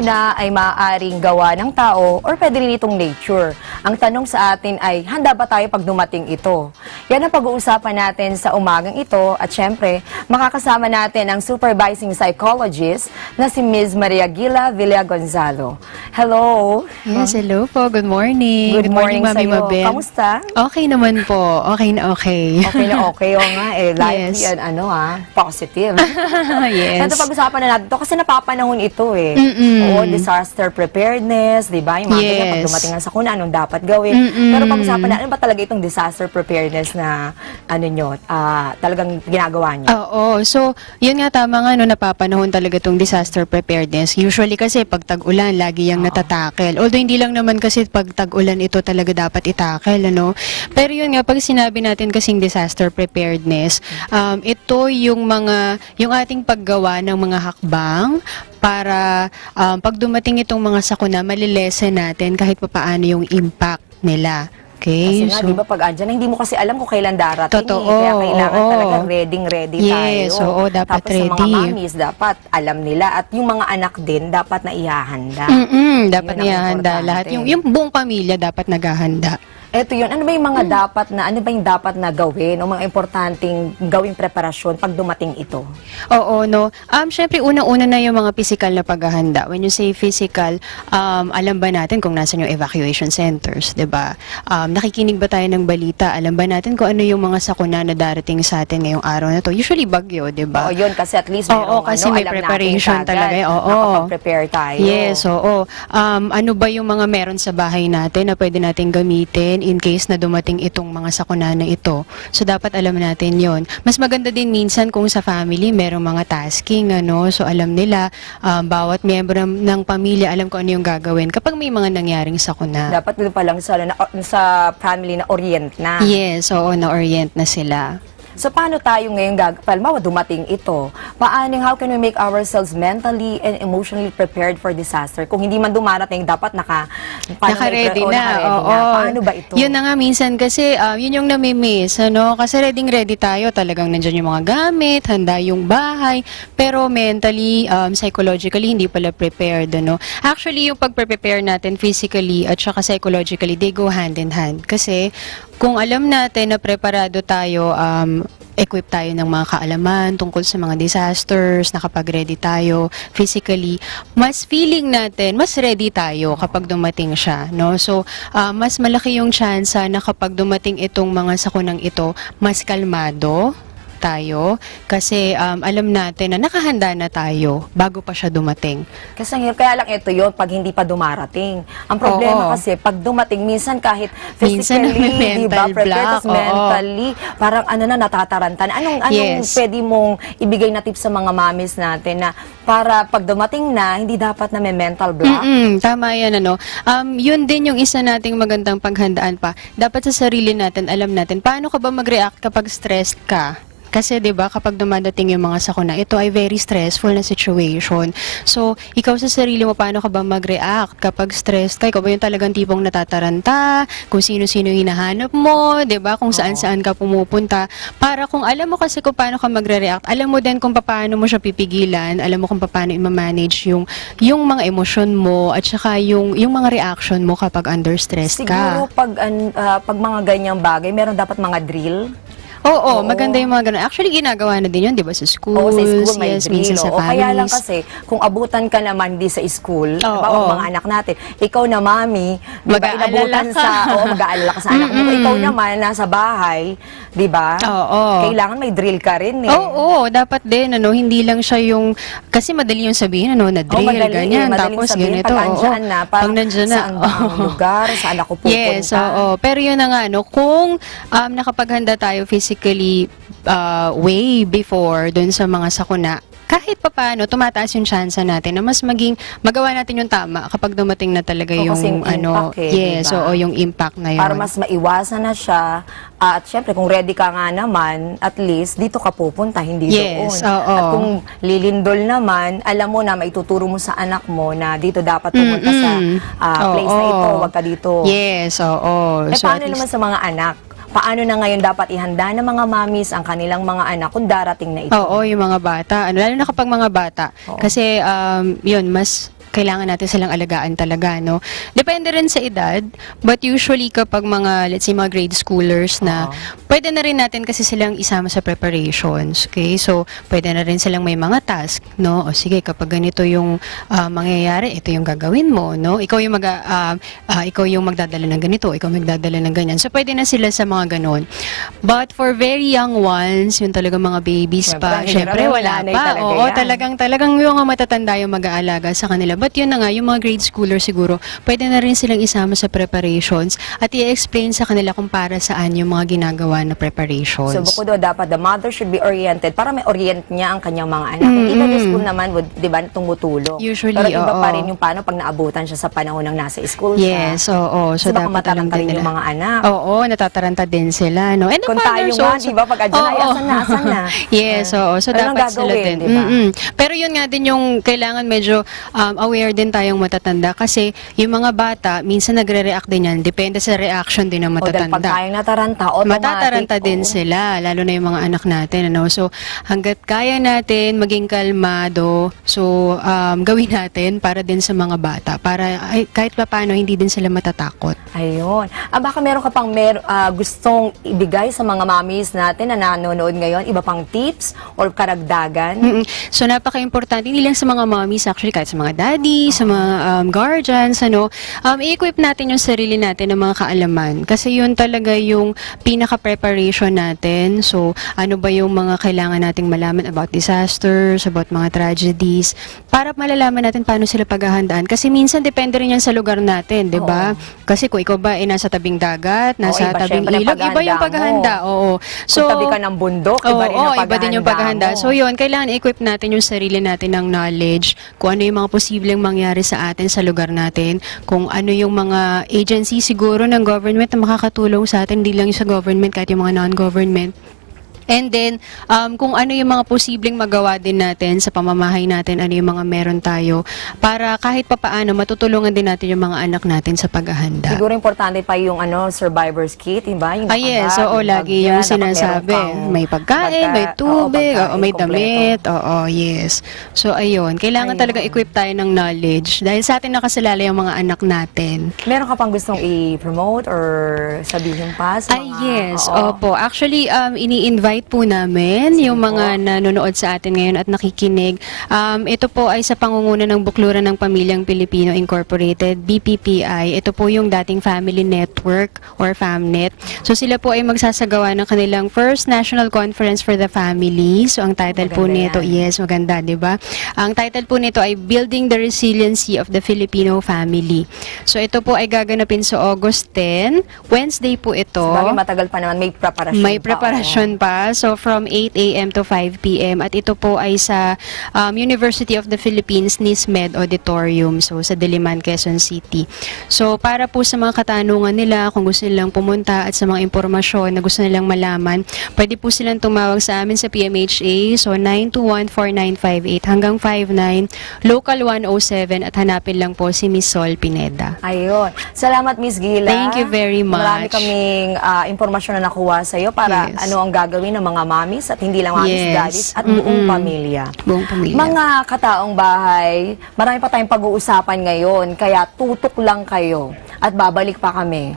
sakuna ay maaaring gawa ng tao or pwede rin itong nature. Ang tanong sa atin ay, handa ba tayo pag dumating ito? Yan ang pag-uusapan natin sa umagang ito at syempre, makakasama natin ang supervising psychologist na si Ms. Maria Gila Villagonzalo. Hello! Yes, hello po. Good morning. Good morning Mami sa'yo. Mabel. Kamusta? Okay naman po. Okay na okay. Okay na okay. O nga eh, lively Yes. and positive. Yes. Ito pag-usapan na natin ito kasi napapanahon ito eh. Oo, disaster preparedness, di ba? Yung mga ganyan, pag Yes. dumating ang sakuna, anong dapat gawin. Pero pag-usapan natin, ano ba talaga itong disaster preparedness na talagang ginagawa niyo? Oo. So, yun nga tama nga, no, napapanahon talaga itong disaster preparedness. Usually kasi pag tag-ulan, lagi yung natatakel. Although hindi lang naman kasi pag tag-ulan ito talaga dapat itakel, ano? Pero yun nga, pag sinabi natin kasing disaster preparedness, ito yung ating paggawa ng mga hakbang para pag dumating itong mga sakuna, malilesen natin kahit papaano yung impact nila. Okay? Kasi nga, di ba, pag andyan, hindi mo kasi alam kung kailan darating. Totoo, Kaya kailangan oo. talaga ready Yes, tayo. oo, dapat Tapos sa mga ready. mommies, dapat alam nila. At yung mga anak din, dapat na ihahanda. Dapat Yun ang nihahanda importante. lahat. Yung buong pamilya dapat naghahanda. Eto yun, ano ba yung mga dapat na gawin o mga importanteng gawing preparasyon pag dumating ito? Oo, no. Syempre, unang-una na yung mga physical na paghahanda. When you say physical, alam ba natin kung nasan yung evacuation centers, 'di ba? Nakikinig ba tayo ng balita? Alam ba natin kung ano yung mga sakuna na darating sa atin ngayong araw na to? Usually bagyo, 'di ba? Oo, yun kasi at least merong kasi may alam preparation natin kagad, talaga. Oo. nakapag-prepare tayo. Yes, oo. Ano ba yung mga meron sa bahay natin na pwede natin gamitin in case na dumating itong mga sakuna na ito? So, dapat alam natin yon. Mas maganda din minsan kung sa family merong mga tasking, ano? So, alam nila, bawat miyembro ng pamilya alam kung ano yung gagawin kapag may mga nangyaring sakuna. Dapat doon pa lang sa family na orient na. Yes, oo, na-orient na sila. So, paano tayo ngayon palmawa dumating ito? How can we make ourselves mentally and emotionally prepared for disaster? Kung hindi man dumarating, dapat Naka-ready na. Oo. Paano ba ito? Yun na nga minsan kasi, yun yung nami-miss, ano? Kasi ready tayo. Talagang nandyan yung mga gamit, handa yung bahay. Pero mentally, psychologically, hindi pala prepared, ano? Actually, yung pag-prepare natin physically at saka psychologically, they go hand in hand. Kasi, kung alam natin na preparado tayo, equip tayo ng mga kaalaman tungkol sa mga disasters, nakapag-ready tayo physically, mas feeling natin, mas ready tayo kapag dumating siya, no? So, mas malaki yung chance na kapag dumating itong mga sakunang ito, mas kalmado tayo kasi alam natin na nakahanda na tayo bago pa siya dumating. Kasi kaya lang ito yun pag hindi pa dumarating. Ang problema kasi pag dumating, minsan kahit physically, di ba, prepared, tapos mentally, parang natatarantan. Anong pwede mong ibigay na tips sa mga mommies natin na para pag dumating na, hindi dapat na may mental block? Tama yan, ano. Yun din yung isa nating magandang paghandaan pa. Dapat sa sarili natin, alam natin, paano ka ba mag-react kapag stressed ka? Kasi 'di ba kapag dumadating yung mga sakuna, ito ay very stressful na situation. So, ikaw sa sarili mo paano ka ba mag-react kapag stressed ka? Ikaw ba yung talagang tipong natataranta, kung sino-sino hinahanap mo, 'di ba? Kung saan-saan ka pumupunta. Para kung alam mo kasi kung paano ka magre-react, alam mo din kung paano mo siya pipigilan, alam mo kung paano i-manage yung mga emosyon mo at saka yung mga reaction mo kapag under stress ka. Siguro pag mga ganyang bagay, meron dapat mga drill. Oo, maganda yung mga ganun. Actually, ginagawa na din yun, di ba, sa school? Oo, sa school may yes, drill. minsan sa families. Kaya lang kasi, kung abutan ka naman di sa school, diba, ang mga anak natin, ikaw na mami, di ba, inabutan mag-aalala ka sa anak mo. Ikaw naman, nasa bahay, di ba? Kailangan may drill ka rin eh. Oo, dapat din, ano, hindi lang siya yung, kasi madali yung sabihin, ano, na drill, ganyan, tapos sabihin, ganito. Pag nandyan na, saan lugar, saan ako pupunta. Yes, oo. Pero yun na nga, no, kung nakapaghanda tayo physically way before dun sa mga sakuna, kahit papaano, tumataas yung chance natin na mas magawa natin yung tama kapag dumating na talaga yung impact, yes, diba? Oo, yung impact na yun. Para mas maiwasan na siya. At syempre, kung ready ka nga naman, at least dito ka pupunta, hindi doon. At kung lilindol naman, alam mo na maituturo mo sa anak mo na dito dapat pumunta sa place na ito, wag ka dito. Yes, oo. So, paano naman sa mga anak? Paano na ngayon dapat ihanda ng mga mommies ang kanilang mga anak kung darating na ito? Oo, yung mga bata. Lalo na kapag mga bata. Kasi, yun, mas kailangan natin silang alagaan talaga, no? Depende rin sa edad, but usually kapag mga, let's say, mga grade schoolers na, pwede na rin natin kasi silang isama sa preparations, okay? So, pwede na rin silang may mga task, no? O sige, kapag ganito yung mangyayari, ito yung gagawin mo, no? Ikaw yung magdadala ng ganito, ikaw magdadala ng ganyan. So, pwede na sila sa mga ganon. But for very young ones, yung talagang mga babies pa, syempre wala pa. Oo, talagang yung mga matatanda yung mag-aalaga sa kanila. But yun na nga, yung mga grade schoolers siguro, pwede na rin silang isama sa preparations at i-explain sa kanila kung para saan yung mga ginagawa na preparations. So bukod doon, dapat the mother should be oriented para may orient niya ang kanyang mga anak. Even the school naman would, di ba, tumutulong. Usually, pero iba pa oo. rin yung paano pag naabutan siya sa panahon ng nasa school siya. Yes, oo. So, baka dapat alam mataranta din rin nila. yung mga anak. Oo, natataranta din sila, no? And the Kung tayo fathers nga, also- di ba, pag andyan ay Oo. asan na. Yes, oo. So, Ano dapat ang sila gagawin, din. di ba? Pero yun nga din yung kailangan medyo aware din tayong matatanda kasi yung mga bata, minsan nagre-react din yan. Depende sa reaction din ng O dahil pag matatanda. tayong nataranta, automatic. Matataranta din oo. sila, lalo na yung mga anak natin. Ano? So, hanggat kaya natin maging kalmado, so gawin natin para din sa mga bata. Para kahit pa paano, hindi din sila matatakot. Ayun. Baka meron ka pang gustong ibigay sa mga mommies natin na nanonood ngayon, iba pang tips or karagdagan? So, napaka-importante, hindi lang sa mga mommies, actually, kahit sa mga daddy, sa mga guardians, i-equip natin yung sarili natin ng mga kaalaman. Kasi yun talaga yung pinaka-preparation natin. So, ano ba yung mga kailangan nating malaman about disasters, about mga tragedies, para malalaman natin paano sila paghahandaan. Kasi minsan, depende rin yan sa lugar natin, di ba? Kasi kung ikaw ba nasa tabing dagat, nasa iba tabing syempre ilog, iba yung paghahanda paghahanda. Oo. So, Kung tabi ka ng bundok, iba rin ang iba din yung paghahanda. mo. So yun, kailangan equip natin yung sarili natin ng knowledge, kung ano yung mga posibleng mangyari sa atin sa lugar natin, kung ano yung mga agency siguro ng government na makakatulong sa atin, hindi lang yung sa government, kahit yung mga non-government. And then, kung ano yung mga posibleng magawa din natin sa pamamahay natin, ano yung mga meron tayo, para kahit papaano matutulungan din natin yung mga anak natin sa paghahanda. Siguro importante pa yung survivor's kit, diba? Yung Yes, nakabag, oo, yung lagi bag yung yan, dapat sinasabi. meron kang May pagkain, may tubig, may damit, yes. So, ayun, kailangan talaga equip tayo ng knowledge. Dahil sa atin nakasalala yung mga anak natin. Meron ka pang gustong i-promote or sabihin pa sa mga... Yes, oo. opo. Actually, ini-invite po namin yung mga nanonood sa atin ngayon at nakikinig. Ito po ay sa pangunguna ng Bukluran ng Pamilyang Pilipino Incorporated, BPPI. Ito po yung dating Family Network or FAMNet. So sila po ay magsasagawa ng kanilang first National Conference for the Family. So ang title po Maganda nito, yan. yes, maganda, di ba? Ang title po nito ay Building the Resiliency of the Filipino Family. So ito po ay gaganapin sa August 10. Wednesday po ito. Sabagay matagal pa naman, may preparasyon May pa, preparasyon pa. So, from 8 a.m. to 5 p.m. At ito po ay sa University of the Philippines NISMED Auditorium. So, sa Diliman, Quezon City. So, para po sa mga katanungan nila, kung gusto nilang pumunta at sa mga impormasyon na gusto nilang malaman, pwede po silang tumawag sa amin sa PMHA. So, 921-4958 hanggang 59, Local 107 at hanapin lang po si Miss Sol Pineda. Ayun. Salamat, Miss Gila. Thank you very much. Marami kaming impormasyon na nakuha sa iyo para Yes. ano ang gagawin ng mga mommies at hindi lang mommies, Yes. daddies at buong pamilya. Buong pamilya. Mga kataong bahay, marami pa tayong pag-uusapan ngayon, kaya tutok lang kayo at babalik pa kami.